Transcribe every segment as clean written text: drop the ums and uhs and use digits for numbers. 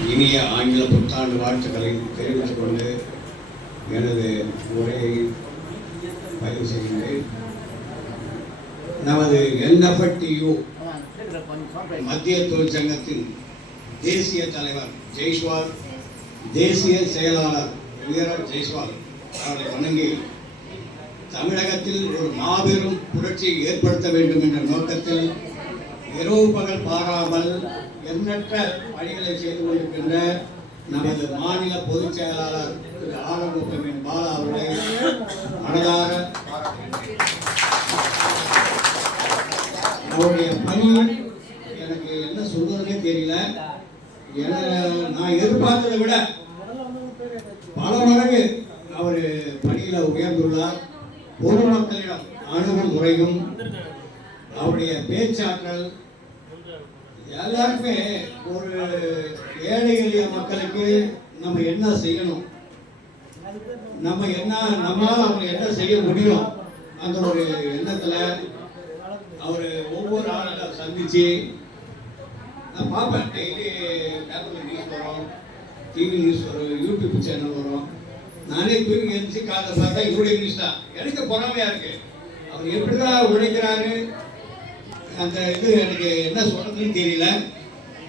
இனிய ஆங்கில புத்தாண்டு வாழ்த்துக்களை தெரிவித்துக் கொண்டு எனது உரையை பதிவு செய்கின்றேன். நமது NFTU மத்திய தொழிற்சங்கத்தின் தேசிய தலைவர் ஜெய்ஸ்வால், தேசிய செயலாளர் வீரர் ஜெய்ஸ்வால் அவரை வணங்கி தமிழகத்தில் ஒரு மாபெரும் புரட்சியை ஏற்படுத்த வேண்டும் என்ற நோக்கத்தில் இரவு பகல் பாராமல் எண்ணற்ற பணிகளை செய்து கொண்டிருக்கின்ற நமது மாநில பொதுச் செயலாளர் திரு ஆலங்குப்பம் பாலா அவர்களை மனதார அவருடைய பணி எனக்கு என்ன சொல்வதுன்னே தெரியல. நான் எதிர்பார்த்ததை விட பல மடங்கு அவர் பணியில் உயர்ந்துள்ளார். பொதுமக்களிடம் அணுகும் முறையும் அவருடைய பேச்சாற்றல் எல்லாருமே ஒரு ஏழை எளிய மக்களுக்கு நம்ம என்ன செய்யணும், நம்மால் அவங்க என்ன செய்ய முடியும் அந்த ஒரு எண்ணத்தில் அவர் ஒவ்வொரு ஆளும் சந்திச்சு நான் பார்ப்பேன். டெய்லி பேப்பரில் நியூஸ் வரும், டிவி நியூஸ் வரும், யூடியூப் சேனல் வரும். நானே தூங்கி எழுந்துச்சு காலையில் பார்த்தா இவருடைய நியூஸ் தான். எனக்கு பொறாமையா இருக்கு. அவர் எப்படிதான் உழைக்கிறாரு, அந்த இது எனக்கு என்ன சொல்றதுன்னு தெரியல.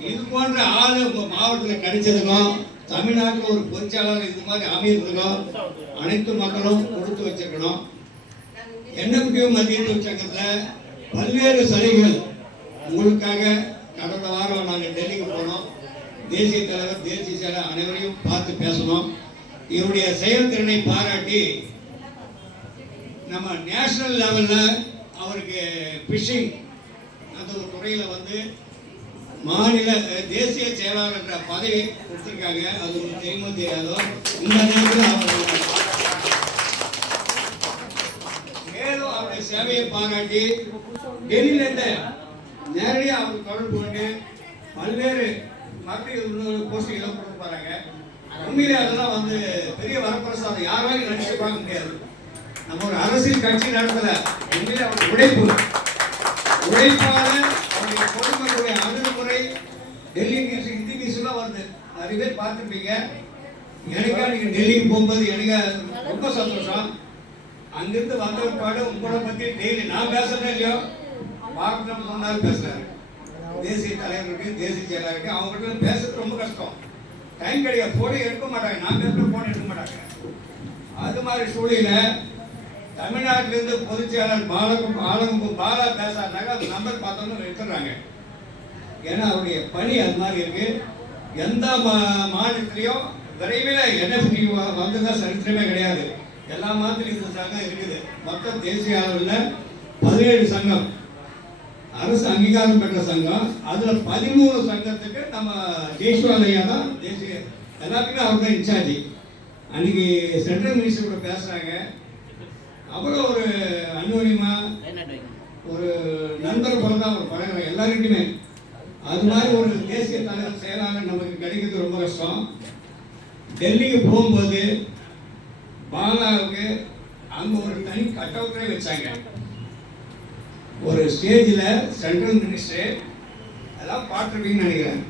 இது போன்ற ஆளு உங்க மாவட்டத்தில் கிடைச்சதுக்கும் தமிழ்நாட்டில் ஒரு பொறிச்சாளர் இது மாதிரி அமைகிறதுக்கும் அனைத்து மக்களும் கொடுத்து வச்சிருக்கணும். NFTU மத்திய தொழிற்சங்கத்தில் பல்வேறு சலுகைகள் உங்களுக்காக கடந்த வாரம் நாங்கள் டெல்லிக்கு போனோம். தேசிய தலைவர், தேசிய செயலர் அனைவரையும் பார்த்து பேசணும். இவருடைய செயல்திறனை பாராட்டி நம்ம நேஷனல் லெவலில் அவருக்கு ஃபிஷிங் அந்த ஒரு துறையில் வந்து மாநில தேசிய செயலாளர் என்ற பதவி கொடுத்துருக்காங்க. அது ஒரு தெரியுமோ தெரியாதோ இந்த நேரத்தில் அவர் மேலும் அவருடைய சேவையை பாராட்டி டெல்லியிலேருந்து நேரடியாக அவருக்கு தொடர்பு கொண்டு பல்வேறு மறுபடியும் போஸ்டிங்களை கொடுக்க போகிறாங்க. உண்மையிலே அதெல்லாம் வந்து பெரிய வரப்பிரசாதம், யாராலையும் நினைச்சு பார்க்க முடியாது. நம்ம ஒரு அரசியல் கட்சி நடத்தல, உண்மையிலே அவருடைய உழைப்பால அவருடைய கொடுக்கக்கூடிய அணுகுமுறை டெல்லி நியூஸ், ஹிந்தி நியூஸ்லாம் வருது, நிறைய பேர் பார்த்துருப்பீங்க. எனக்கா நீங்க டெல்லிக்கு போகும்போது எனக்கு ரொம்ப சந்தோஷம். அங்கிருந்து வந்த பாடு உங்களை பத்தி டெய்லி நான் பேசுறேன் இல்லையோ, பார்க்கணும் சொன்னாலும் பேசுறாரு. தேசிய தலைவருக்கு, தேசிய செயலாளருக்கு அவங்ககிட்ட பேசுறது ரொம்ப கஷ்டம், டைம் கிடையாது, போனை எடுக்க மாட்டாங்க. நான் பேசுற போன் எடுக்க மாட்டாங்க. அது மாதிரி சூழல தமிழ்நாட்டிலிருந்து பொதுச் செயலாளர் ஆலங்குப்பம் பாலா பேசாருனாங்க, அந்த நம்பர் பார்த்தோம்னு எடுத்துடுறாங்க. ஏன்னா அவருடைய பணி அது மாதிரி இருக்கு. எந்த மாநிலத்திலையும் விரைவில் NFTU வந்ததா சரித்திரமே கிடையாது. எல்லா மாநிலத்திலும் இந்த சங்கம் இருக்குது. மொத்தம் தேசிய அளவில் 17 சங்கம், அரசு அங்கீகாரம் பெற்ற சங்கம். அதுல 13 சங்கத்துக்கு நம்ம ஜெய்ஸ்வால் ஐயா தான் தேசிய, எல்லாத்துக்குமே அவர் தான் இன்சார்ஜி. அன்னைக்கு சென்ட்ரல் மினிஸ்டர் கூட பேசுறாங்க. அவ்வளோ ஒரு அன்யோன்யமா ஒரு நண்பர் போல தான் அவர் பழகிறாங்க எல்லாருக்குமே. அது மாதிரி ஒரு தேசிய தலைவர் செயலாளர் நமக்கு கிடைக்கிறது ரொம்ப கஷ்டம். டெல்லிக்கு போகும்போது பாலாவுக்கு அங்க ஒரு தனி கட் அவுட்டே வச்சாங்க. ஒரு ஸ்டேஜில் சென்ட்ரல் மினிஸ்டர் எல்லாம் பார்த்துருப்பீங்கன்னு நினைக்கிறேன்.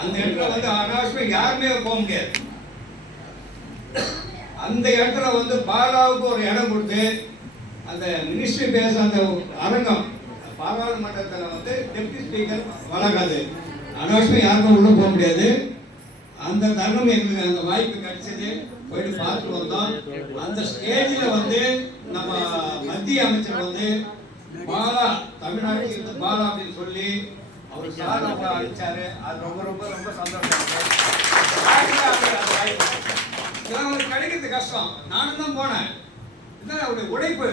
அந்த இடத்துல வந்து அனாவசியமாக யாருமே போக முடியாது. அந்த இடத்துல வந்து பாலாவுக்கு ஒரு இடம் கொடுத்து அந்த மினிஸ்ட்ரி பேச அந்த அரங்கம் பாராளுமன்றத்தில் வந்து டெப்டி ஸ்பீக்கர் வழங்காது, அனாவசியமாக யாருக்கும் உள்ள போக முடியாது. அந்த தருணம் எங்களுக்கு அந்த வாய்ப்பு கிடைச்சது, போயிட்டு பார்த்து வந்தோம். அந்த ஸ்டேஜில் வந்து நம்ம மத்திய அமைச்சர் வந்து பாலா தமிழ்நாட்டில் இருந்து பாலா அப்படின்னு சொல்லி அவர் சார் அழைச்சாரு. அது ரொம்ப ரொம்ப ரொம்ப சந்தோஷம். கிடைக்கிறது கஷ்டம், நானும் தான் போனேன். இதுதான் அவருடைய உழைப்பு.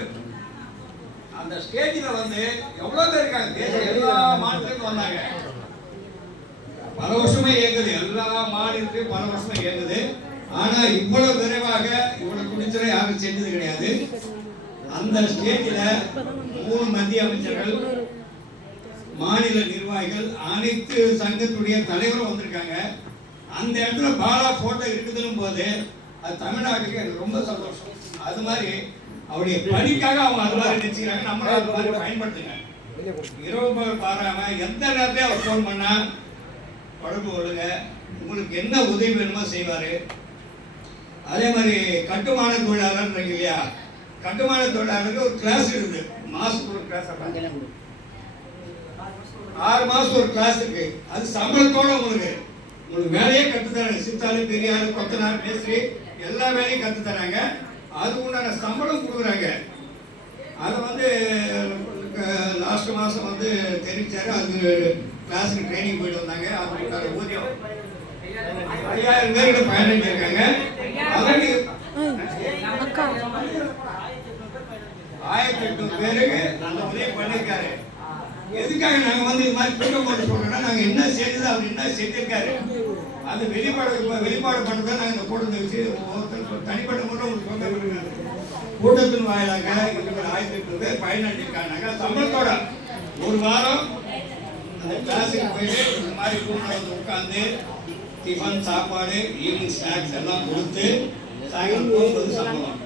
அந்த ஸ்டேஜில் வந்து எவ்வளோ பேர் இருக்காங்க, தேசம் எல்லா மாநிலத்திலும் வந்தாங்க. பல வருஷமே இயங்குது, எல்லா மாநிலத்திலும் பல வருஷமே இயங்குது. ஆனா இவ்வளவு விரைவாக இவ்வளவு துணிச்சலை யாரும் செஞ்சது கிடையாது. அந்த ஸ்டேஜில் 3 மத்திய அமைச்சர்கள், மாநில நிர்வாகிகள், அனைத்து சங்கத்துடைய தலைவரும் வந்திருக்காங்க. அந்த இடத்துல பாலா போட்டோ இருக்குதுன்னு போது அது தமிழ்நாட்டுக்கு எனக்கு ரொம்ப சந்தோஷம். அது மாதிரி அவருடைய பணிக்காக அவங்க அது மாதிரி நினைச்சுக்கிறாங்க. நம்மளும் அது மாதிரி பயன்படுத்துங்க. இரவு பாராம எந்த நேரத்தையும் அவர் ஃபோன் பண்ணா தொடர்பு கொள்ளுங்க. உங்களுக்கு என்ன உதவி வேணுமோ செய்வார். அதே மாதிரி கட்டுமான தொழிலாளர்ன்றீங்க இல்லையா, கட்டுமான தொழிலாளருக்கு ஒரு கிளாஸ் இருக்குது, மாதத்துக்கு ஒரு கிளாஸ், 6 மாதம் ஒரு கிளாஸ் இருக்கு. அது சம்பளத்தோட உங்களுக்கு வேலையே கற்றுத்தராங்க. சித்தாளு, பெரியாள், கொத்தனார், மேஸ்திரி எல்லா வேலையும் கற்றுத்தராங்க. அதுக்கு உண்டான சம்பளம் கொடுக்குறாங்க. அதை வந்து லாஸ்ட் மாதம் வந்து தெரிவித்தார். அதுக்கு கிளாஸுக்கு ட்ரைனிங் போயிட்டு வந்தாங்க. அதுக்கு ஊதியம் 5000 பேர்கிட்ட பயணிச்சிருக்காங்க. அதற்கு 1800 பேருக்கு அந்த உதவி பண்ணியிருக்காரு. எதுக்காக நாங்கள் வந்து இது மாதிரி கூட்டம் போட்டு சொல்றோம்னா, நாங்கள் என்ன செய்தது அவர் என்ன செஞ்சிருக்காரு அது வெளிப்பாடு பண்ணுறதா நாங்கள் இந்த கூட்டத்தை வச்சு ஒருத்தர் தனிப்பட்ட முறை உங்களுக்கு சொல்ல கூட்டத்தின் வாயிலாக 1800 பேர் பயனடைஞ்சிருக்காங்க. சம்பளத்தோட ஒரு வாரம் அந்த கிளாஸுக்கு போயிட்டு இந்த மாதிரி ரூம்ல வந்து உட்காந்து டிஃபன், சாப்பாடு, ஈவினிங் ஸ்நாக்ஸ் எல்லாம் கொடுத்து சாயங்காலம் போகும்போது சம்பளம்.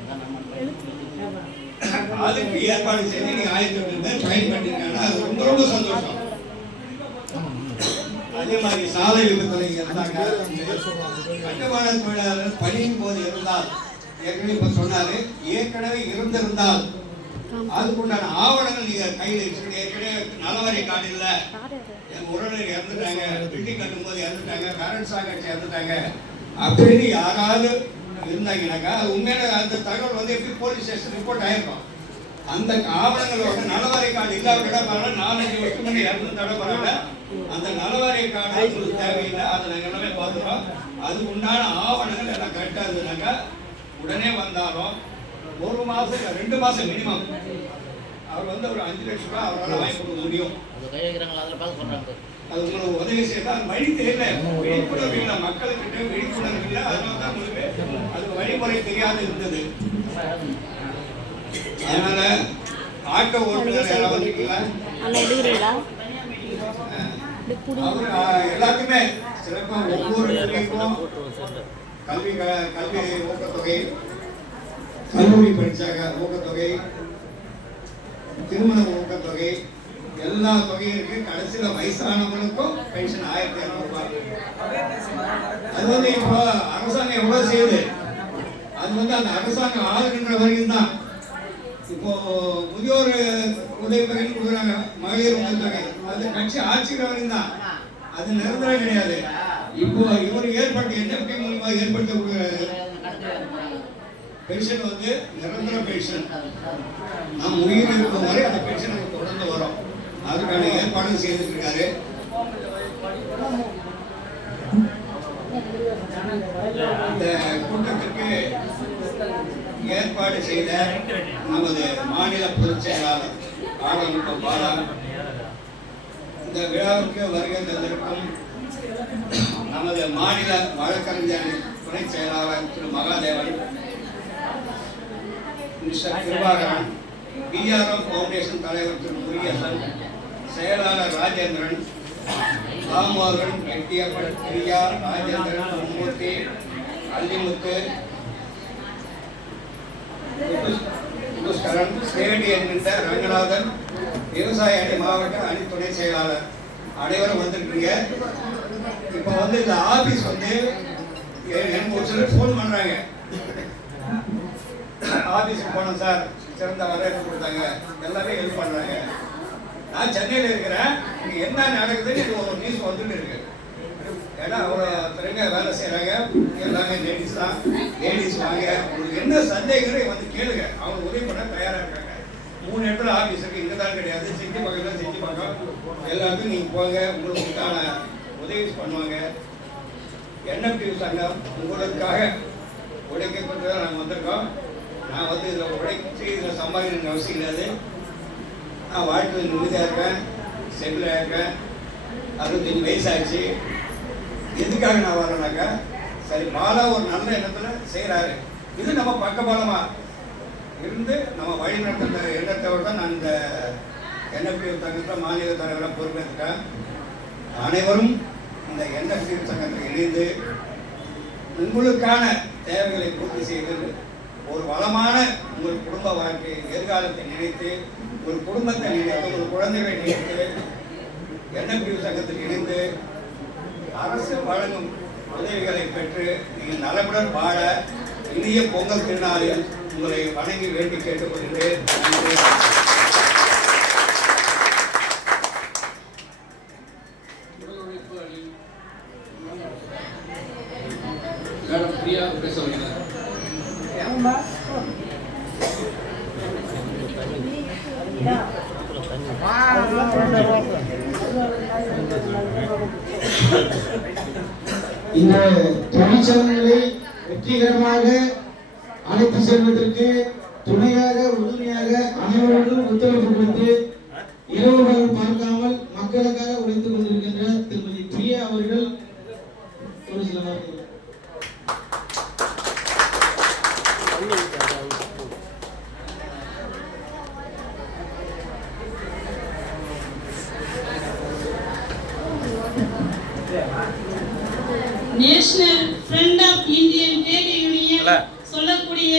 அதுக்கு ஏற்பாடு செய்து நீங்க 1800 பேர் பயன்படுத்திருக்காங்க. அது ரொம்ப ரொம்ப சந்தோஷம். அதே மாதிரி சாலை விபத்துல இருந்தாங்க. கட்டுமான தொழிலாளர் பணியின் போது இருந்தால், ஏற்கனவே இப்ப சொன்னாரு, ஏற்கனவே இருந்திருந்தால் அதுக்குண்டான ஆவணங்கள் நீங்க கையில் வச்சுட்டு, ஏற்கனவே நலவரை கார்டு இல்ல, என் உறவினர் இறந்துட்டாங்க, பில்டிங் கட்டும் போது இறந்துட்டாங்க, கரண்ட் சாக்கட்சி இறந்துட்டாங்க அப்படின்னு யாராவது இருந்தாங்கன்னாக்கா, அது உண்மையான அந்த தகவல் வந்து எப்படி போலீஸ் ஸ்டேஷன் ரிப்போர்ட் ஆயிருக்கும். அந்த ஆவணங்களோட நலவரை கார்டு இல்லாத பரவாயில்ல, 4-5 வருஷம் முன்னாடி இறந்து தட பரவாயில்ல, அந்த நலவரை கார்டு உங்களுக்கு தேவையில்லை, அதை நாங்கள் எல்லாமே பார்த்துறோம். அதுக்கு உண்டான ஆவணங்கள் எல்லாம் கரெக்டாக இருந்ததுனாக்கா உடனே வந்தாலும் 1 மாதம் 2 மாதம் மினிமம் அவர் வந்து ஒரு 5 லட்சம் ரூபாய் அவரால் வாங்கி கொடுக்க முடியும். அது உங்களுக்கு உதவி செய்யலாம். அது வழி தெரியல, விழிப்புணர்வு இல்லை, மக்களுக்கிட்ட விழிப்புணர்வு இல்லை. அதனால தான் உங்களுக்கு அது வழிமுறை தெரியாது இருந்தது. அதனால ஆட்டோ ஓட்டுநர் யாராவது வந்திருக்கீங்களா? எல்லாத்துக்குமே சிறப்பாக ஒவ்வொரு துறைக்கும் கல்வி ஊக்கத்தொகை, கல்லூரி பரீட்சாக ஊக்கத்தொகை, திருமண ஊக்கத்தொகை, எல்லா தொகையும் இருக்கு. கடைசியில வயசானவங்களுக்கும் பென்ஷன் 1200 ரூபாய். அது வந்து இப்போ அரசாங்கம் எவ்வளவு செய்யுது, அது வந்து அந்த அரசாங்கம் ஆளுகின்ற வரைக்கும் தான். இப்போ முதியோர் உதவி தொகைன்னு கொடுக்குறாங்க, மகளிர் உதவி தொகை, அது கட்சி ஆட்சிக்கிற வரைக்கும் தான், அது நிரந்தரம் கிடையாது. இப்போ இவர் ஏற்பட்ட என்எஃப்டி மூலமா ஏற்படுத்த கொடுக்குறாரு பென்ஷன் வந்து நிரந்தர பென்ஷன். நாம் உயிர் இருக்கும் வரை அந்த பென்ஷன் நமக்கு தொடர்ந்து வரும். அதுக்கான ஏற்பாடு செய்துட்டு இருக்காரு. இந்த கூட்டத்திற்கு ஏற்பாடு செய்த நமது மாநில பொதுச் செயலாளர் ஆலமுகம் பாலா, இந்த விழாவுக்கு வருகை தந்திருக்கும் நமது மாநில வழக்கறிஞர் துணை செயலாளர் Thiru Mahadevan, Mister Kirubakaran, PRF foundation தலைவர் திரு முருகேசன், செயலாளர் ராஜேந்திரன், தாமோதரன், எட்டியப்பன், பிரியா, ராஜேந்திரன், மும்மூர்த்தி, அல்லிமுத்து, புஷ்கரன், சேடி என்கின்ற ரங்கநாதன், விவசாய அணி மாவட்ட அணி துணை செயலாளர் அனைவரும் வந்திருக்கீங்க. இப்போ வந்து இந்த ஆபீஸ் வந்து எனக்கு ஒரு சிலர் ஃபோன் பண்றாங்க, ஆபீஸுக்கு போனோம் சார், சிறந்த வரவேற்பு கொடுத்தாங்க, எல்லாமே ஹெல்ப் பண்றாங்க. நான் சென்னையில் இருக்கிறேன், இங்கே என்ன நடக்குதுன்னு எனக்கு ஒரு நியூஸ் வந்துட்டு இருக்கு. ஏன்னா அவ்வளோ திறங்க வேலை செய்கிறாங்க, எல்லாமே லேடிஸ் தான். லேடிஸ் வாங்க, உங்களுக்கு என்ன சந்தேகங்களை வந்து கேளுங்க, அவங்க உதவி பண்ண தயாராக இருக்காங்க. 3 இடத்துல ஆஃபீஸ் இருக்குது, இங்கே தான் கிடையாது, செஞ்சு பக்கம் செஞ்சு பார்க்கலாம். எல்லாத்துக்கும் நீங்கள் போங்க, உங்களுக்கு உண்டான உதவி பண்ணுவாங்க. என்எஃப்டி சங்கம் உங்களுக்காக உழைக்கப்பட்டு தான் நாங்கள் வந்திருக்கோம். நான் வந்து இதில் உழைச்சி இதில் சம்பாதிக்கணுங்க அவசியம் கிடையாது. நான் வாழ்க்கையில் நிம்மதியாக இருக்கேன், செட்டில் இருக்கேன், 65 வயசாச்சு. எதுக்காக நான் வரேன்னாக்கா, சரி பாலா ஒரு நல்ல எண்ணத்தில் செய்கிறாரு, இது நம்ம பக்கபலமாக இருந்து நம்ம வழி நடத்துகிற எண்ணத்தோடு தான் நான் இந்த என்எஃப்டி சங்கத்தில் மாநில தலைவராக பொறுப்பேற்றுட்டேன். அனைவரும் இந்த என்எஃப்டி சங்கத்தில் இணைந்து உங்களுக்கான தேவைகளை பூர்த்தி செய்து ஒரு வளமான உங்கள் குடும்ப வாழ்க்கை எதிர்காலத்தை நினைத்து, ஒரு குடும்பத்தை நினைத்து, ஒரு குழந்தைகளை நினைத்து என்எஃப்டி சங்கத்தில் இணைந்து அரசு வழங்கும் உதவிகளை பெற்று நீங்கள் நலமுடன் வாழ இனிய பொங்கல் திருநாளில் உங்களை வணங்கி வேண்டி கேட்டுக்கொள்கிறேன். நன்றி. மேடம் பிரியா பேச வருகிறார். இந்த தொழிற்சங்கங்களை வெற்றிகரமாக அழைத்து செல்வதற்கு துணையாக உறுதுணையாக அனைவருக்கும் ஒத்துழைப்பு கொடுத்து இரவுகள் பார்க்காமல் மக்களுக்காக உழைத்துக் கொண்டிருக்கின்ற திருமதி பிரியா அவர்கள் ஒரு சில வார்த்தைகள். National front of Indian Trade Union சொல்லக்கூடிய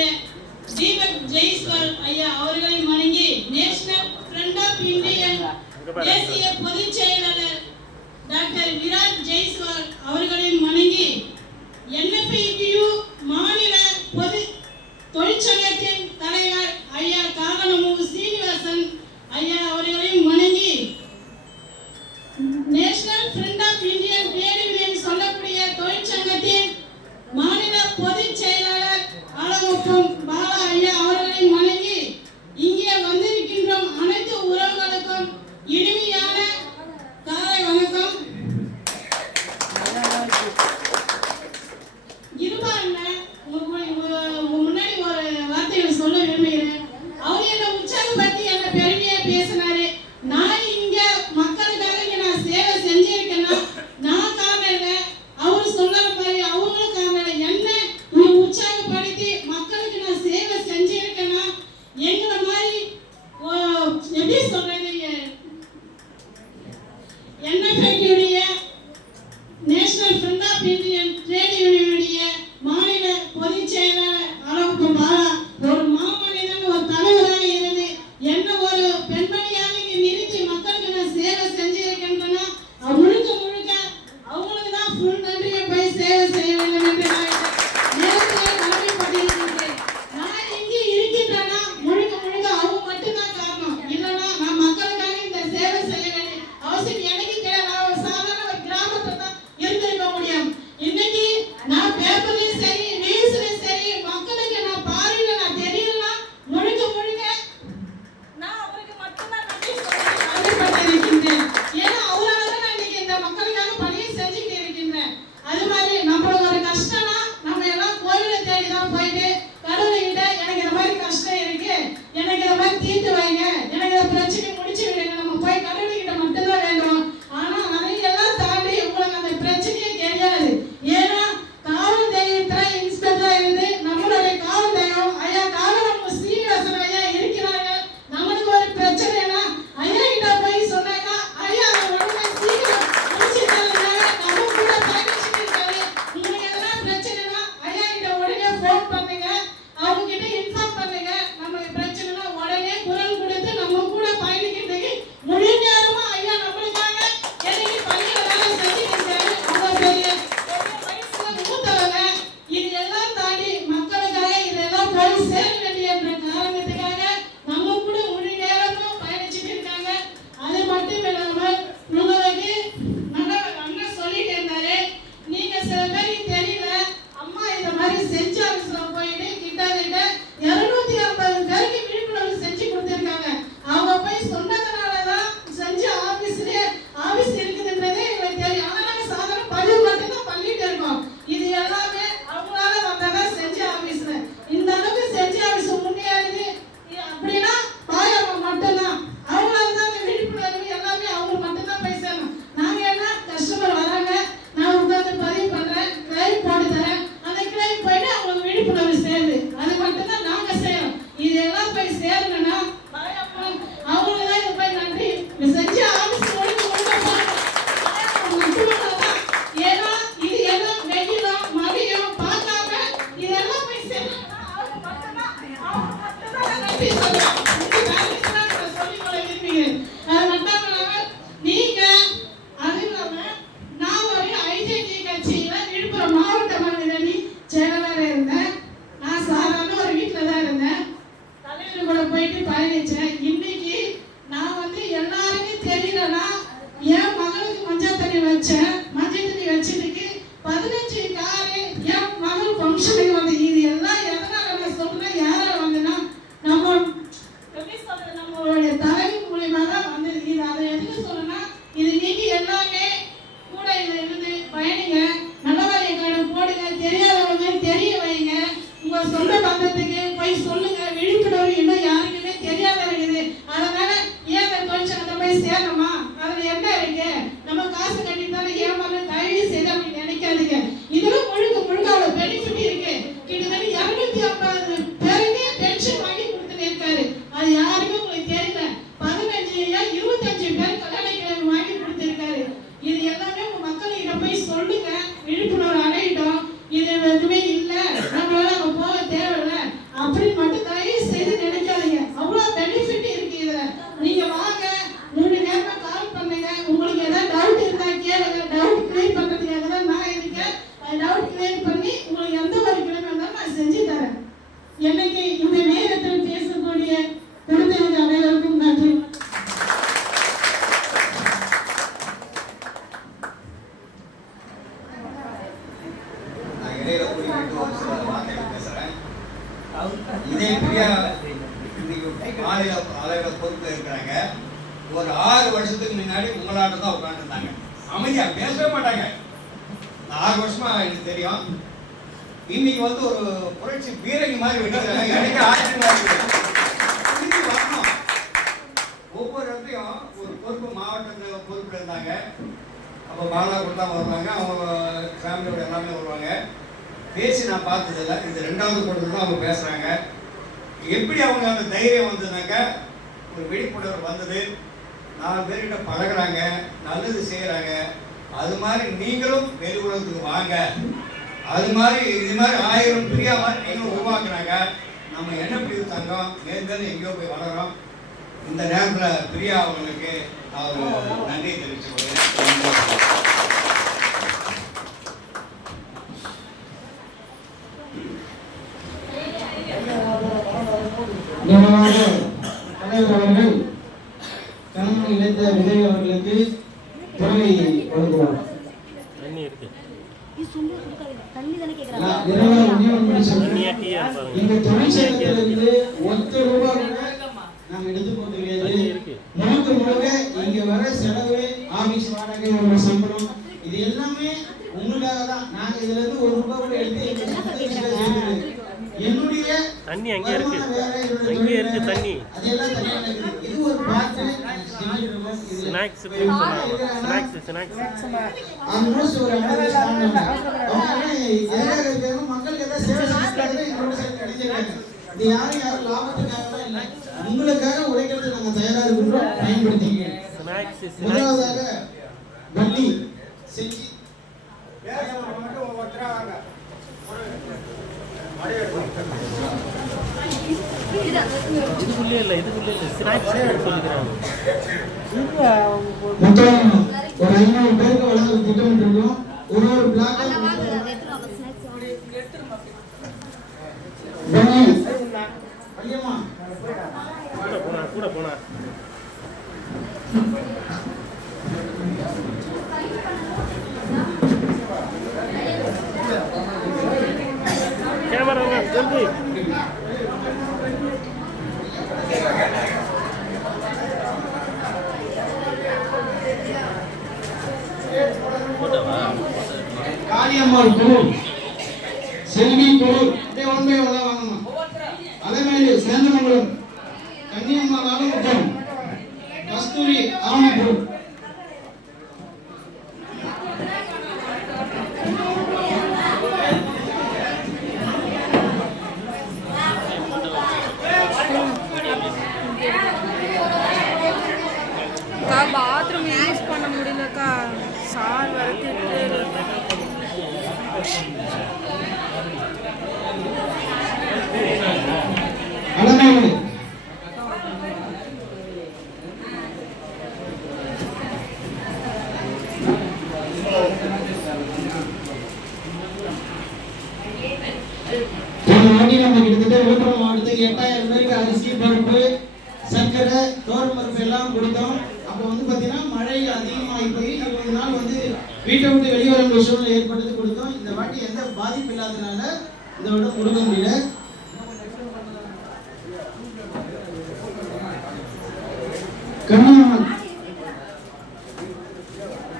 தீபக் ஜெய்ஸ்வால் ஐயா அவர்களை வணங்கி, நேஷனல் ஃப்ரண்ட் ஆஃப் இந்தியன் தேசிய பொதுச் செயலாளர் டாக்டர் விராட் ஜெய்ஸ்வால் அவர்களையும் வணங்கி, NFITU மாநில பொது தொழிற்சங்கத்தின் தலைவர் ஐயா காகனமூ சீனிவாசன் ஐயா அவர்களையும் வணங்கி, National front of Indian Trade Union சொல்லக்கூடிய தொழிற்சங்கத்தின் மாநில பொதுச் செயலாளர் அழகுப்பம் பாலா ஐயா அவர்களையும் வணங்கி, இங்கே வந்திருக்கின்ற அனைத்து உறவுகளுக்கும் இனிமையான காலை வணக்கம். இருபாருங்க முன்னாடி ஒரு வார்த்தைகளை சொல்ல விரும்புகிறேன். அவர் என்ன உற்சாகப்படுத்தி என்ன பெருமையா பேசினாரு. நான் இங்க மக்களுக்காக நான் சேவை செஞ்சிருக்கேன்னா நான் காரணம் இல்லை, அவரு சொன்ன மாதிரி அவங்களும் காரணம் இல்லை. என்ன நீ உற்சாகப்படுத்தி மக்களுக்கு நான் சேவை செஞ்சிருக்கேன்னா எங்களை மாதிரி எப்படி சொல்றது, NFITUடைய national front of Indian trade யூனியனுடைய மாநில பொதுச் செயலாளர் அழகுப்பம் பாலா ஒரு மாமனிதன் ஒரு தலைவராக இருந்து என்ன ஒரு பெண்மணியாக இங்கே நிறுத்தி மக்களுக்கு நான் சேவை செஞ்சிருக்கேன்னா முழுக்க முழுக்க அவங்களுக்கு தான் ஃபுல் நன்றியை போய் சேவை செய்ய வேண்டும் என்று நேரத்திலே கடமைப்பட்டிருக்கின்றேன். நான் இங்கே இருக்கின்றேன்னா முழுக்க முழுக்க அவங்க மட்டும்தான் காரணம். இல்லைன்னா நான் மக்களுக்காக இந்த சேவை செய்ய வேண்டிய அவசியம் எனக்கு கிடையாது. நான் ஒரு சாதாரண ஒரு கிராமத்தை தான் இருந்திருக்க முடியும். இன்னைக்கு நான் பேப்பர்லயும் சரி நியூஸ்லயும் சரி மக்களுக்கு நான் பாருங்க நான் தெரியலன்னா முழுக்க முழுக்க நான் அவருக்கு மட்டும்தான் நன்றி கடமைப்பட்டிருக்கின்றேன். ஏன்னா அவரால் தான் நான் இன்னைக்கு இந்த மக்களுக்காக பணியை செஞ்சுட்டு இருக்கின்றேன். அது மாதிரி மாவட்ட மகளிரணி செயலாளராக இருந்தேன். நான் சாதாரண ஒரு வீட்டில் தான் இருந்தேன். தலைவர் கூட போயிட்டு பயணிச்சேன். இன்னைக்கு நான் வந்து எல்லாருமே தெரியலன்னா என் மகளுக்கு மஞ்சள் தண்ணி வச்சேன். மஞ்சள் தண்ணி வச்சதுக்கு 15 காரு என் மகள் ஃபங்க்ஷனுக்கு வந்து இது எல்லாம் எதனால நான் சொல்றேன், யாரால வந்துன்னா நம்ம எப்படி சொல்றது, நம்மளுடைய தலைவர் மூலியமா தான் வந்தது. இது அதை எதுக்கு சொல்றேன்னா, இது நீங்க எல்லாமே கூட இதில் இருந்து பயணிங்க, நல்லவாரிய கார்டு போடுங்க, தெரியாதவங்க தெரிய வைங்க, உங்க சொந்த பந்தத்துக்கு போய் சொல்லுங்க. விழிப்புணர்வு இன்னும் யாருக்குமே தெரியாத இருக்குது. அதனால ஏன் அந்த தொழிற்சங்கத்தை போய் சேரணுமா, அதுல என்ன இருக்கு, நம்ம காசு கட்டிட்டாலும் ஏமாறு தயவு செய்து அப்படி நினைக்காதீங்க. இதுல முழுக்க முழுக்க அவ்வளவு பெனிஃபிட் இருக்கு. கிட்டத்தட்ட 250 பேருக்கு பென்ஷன் வாங்கி கொடுத்துட்டு இருக்காரு. அது யாருமே உங்களுக்கு தெரியல. 25 பேர் கல்யாண கிழமை வாங்கி கொடுத்திருக்காரு. இது எல்லாமே உங்க மக்கள்கிட்ட போய் சொல்லுங்க, விழிப்புணர்வு அடையிட்டோம். இது எதுவுமே இல்ல, நம்மளால அங்க போக தேவையில்ல அப்படின்னு மட்டும் தயவு செய்து நினைக்காதீங்க. அவ்வளவு பெனிஃபிட் இருக்கு இதுல. நீங்க வாங்க, 3 நேரமா கால் பண்ணுங்க. உங்களுக்கு ஏதாவது டவுட் இருந்தா கேளுங்க. டவுட் கிளியர் பண்றதுக்காக தான் நான் இருக்கேன். டவுட் கிளியர் பண்ணி உங்களுக்கு எந்த ஒரு கிழமை இருந்தாலும் நான் செஞ்சு தரேன். எனக்கு இந்த நேரத்தில் பேசக்கூடிய குழந்தைகள் அனைவருக்கும் நன்றி. நான் இடையில குறிப்பிட்டு ஒரு சில வார்த்தைகள் பேசுறேன். இதே பிரியா இன்னைக்கு மாநில அளவில் பொறுப்பில் இருக்கிறாங்க. ஒரு 6 வருஷத்துக்கு முன்னாடி உங்களாட்டம் தான் உட்காந்துருந்தாங்க. அமைதியா பேசவே மாட்டாங்க. 6 வருஷமா எனக்கு தெரியும். இன்னைக்கு வந்து ஒரு புரட்சி பீரங்கி மாதிரி வெடிக்கிறாங்க. எனக்கு ஆச்சரியமா இருக்கு. வரணும். ஒவ்வொரு இடத்துலையும் ஒரு பொறுப்பு மாவட்டத்தில் பொறுப்பில் இருந்தாங்க. அப்போ பாலா கூட தான் வருவாங்க, அவங்க ஃபேமிலியோட எல்லாமே வருவாங்க. பேசி நான் பார்த்ததில்லை. இது 2வது கூட்டத்தில் தான் அவங்க பேசுகிறாங்க. எப்படி அவங்க அந்த தைரியம் வந்ததுனாக்க, ஒரு விழிப்புணர்வு வந்தது, 4 பேர்கிட்ட பழகுறாங்க, நல்லது செய்கிறாங்க. அது மாதிரி நீங்களும் வெளி உலகத்துக்கு வாங்க. அது மாதிரி இது மாதிரி 1000 பிரியா மாதிரி நீங்களும் உருவாக்குறாங்க. நம்ம என்ன பிரிவு தங்கம் மேற்கொண்டு எங்கேயோ போய் வளரோம். இந்த நேரத்தில் பிரியா அவங்களுக்கு அவர் நன்றி தெரிவித்துக் கொள்கிறேன். தலைவர் அவர்கள் கணவன் இணைந்த விஜய் அவர்களுக்கு தொகை வழங்குவார். இந்த தொழிற்சங்கத்திலிருந்து 1 ரூபாய் கூட நாங்க எடுத்து போறது கிடையாது. முழுக்க முழுக்க இங்க வர செலவு, ஆபீஸ் வாடகை, உங்க சம்பளம், இது எல்லாமே உங்களுக்காக தான். நாங்க இதுல இருந்து 1 ரூபாய் கூட எடுத்து என்னுடைய தண்ணி அங்கே இருக்கு, அங்கே இருக்கு தண்ணி. அதெல்லாம் தனியா இருக்குது. இது ஒரு பாட்டு ஸ்நாக்ஸ் ஆல்மோஸ்ட் ஒரு 50 ஸ்டாண்ட் மக்களுக்கு ஏதாவது சேவை செய்யறது எங்களோட சேர்ந்து கிடைச்சிருக்காங்க. இது யாரும் லாபத்துக்காக இல்லை, உங்களுக்காக உழைக்கிறது நாங்கள் தயாராக இருக்கிறோம். பயன்படுத்திங்க. முதலாவதாக வள்ளி செஞ்சு இதுக்குள்ளே இல்லை ஸ்நாக்ஸ் சொல்லிக்கிறாங்க. மொத்தம் ஒரு 500 பேருக்கு வழங்க திட்டம் இருக்கோம். ஒரு பிளாக் கூட போனா கேமரா ஜல்தி காளியம்மாள் குரு, செல்வி குரு, ஒன்பே வாங்கம்மா. அதேமாதிரி சேந்தமங்கலம் கன்னியம்மாள் ஆலமுகம், கஸ்தூரி ஆவணிபுரம். பாத்ரூம் யூஸ் பண்ண முடியலக்கா, சார் வர திட்டு. போன வாட்டி நம்ம கிட்டத்தட்ட விழுப்புரம் மாவட்டத்துக்கு 8000 பேருக்கு அரிசி பருப்பு சர்க்கரை தோரம் பருப்பு எல்லாம் கொடுத்தோம். அப்போ வந்து பார்த்தீங்கன்னா மழை அதிகமாகி போய் 20 நாள் வந்து வீட்டை விட்டு வெளியே வர வேண்டிய சூழ்நிலை ஏற்படுத்தி கொடுத்தோம். இந்த வாட்டி எந்த பாதிப்பு இல்லாததுனால இதை விட கொடுக்க முடியல. கண்ணாமன்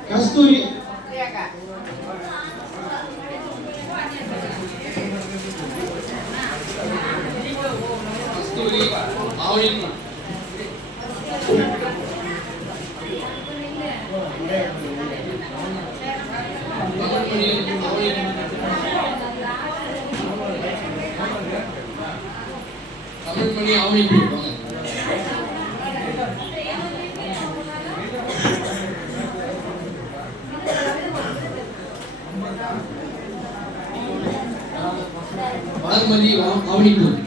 கஸ்தூரி கஸ்தூரி ஆவணியம்மன் தமிழ்மணி ஆவணியம்மன் வளர்மதி ஆவணிப்பூர்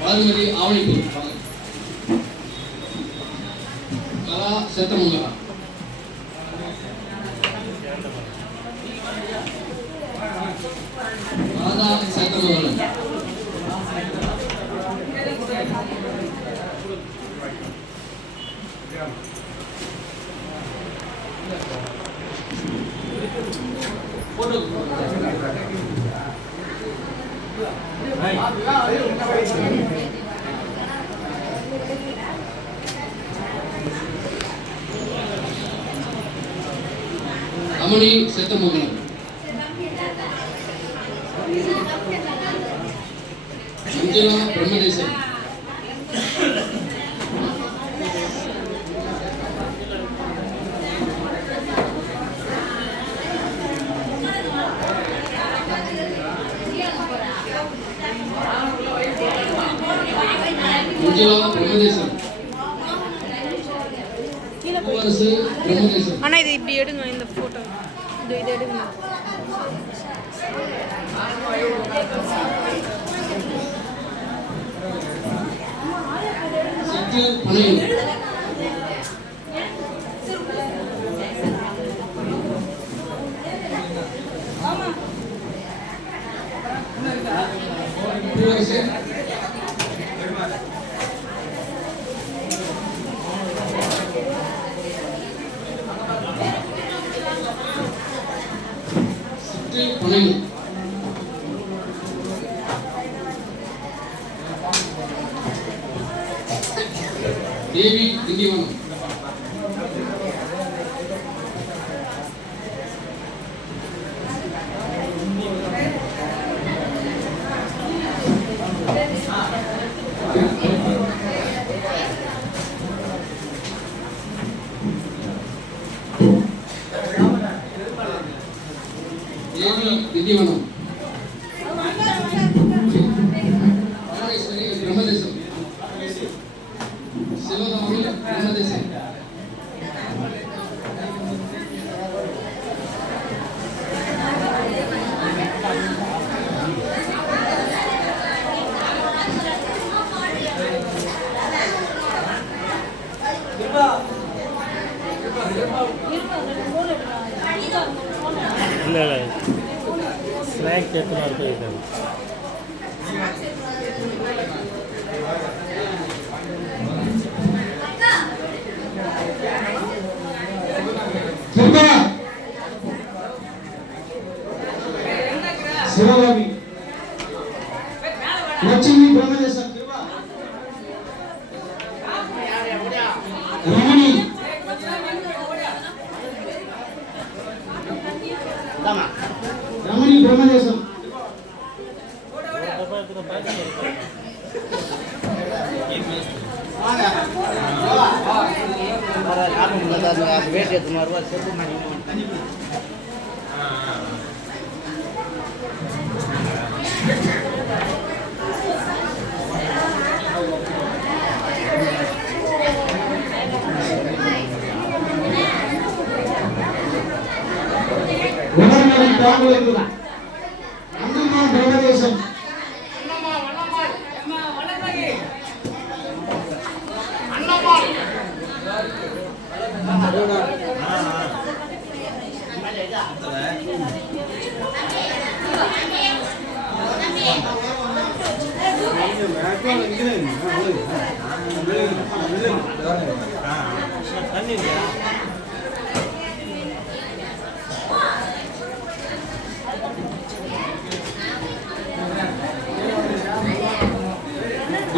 வளர்மதி ஆவணிப்பூர் கலா சேத்தமங்கலா ராதா சேத்தமங்கலம் அமணி சேத்தமங்கலம் மஞ்சளா பிரம்மதேசம் மஞ்சளா பிரம்மதேசம் பூவரசு பிரம்மதேசம். ஆனால் இது இப்படி எடுங்க இந்த ஃபோட்டோ இது எடுங்க. சித்து பனையூர் பூவரசு சித்து பனையூர் தேவி திண்டிவனம் தேவி திண்டிவனம் பரமேஸ்வரி பிரம்மதேசம் சிவகாமி பிரம்மதேசம் இல்லை இல்லை ஸ்நாக்ஸ் எடுத்துலாம் இருக்கு. சிவகாமி லட்சுமி பிரம்மதேசம் ரமணி ரமணி பிரம்மதேசம் அண்ணம்மா பிரம்மதேசம்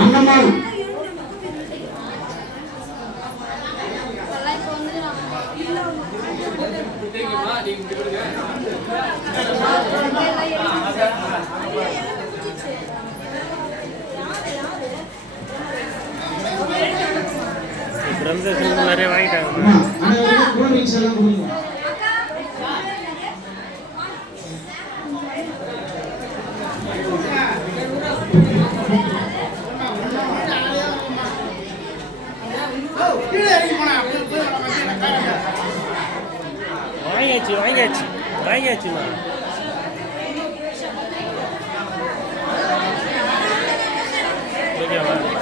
அண்ணமால் பிரம்சேஷன் நிறைய வாங்கிட்டாங்க. அனைவரும் கூல் ட்ரிங்க்ஸ் எல்லாம் கொடுங்க. வாங்கியாச்சுமா. ஓகேவா?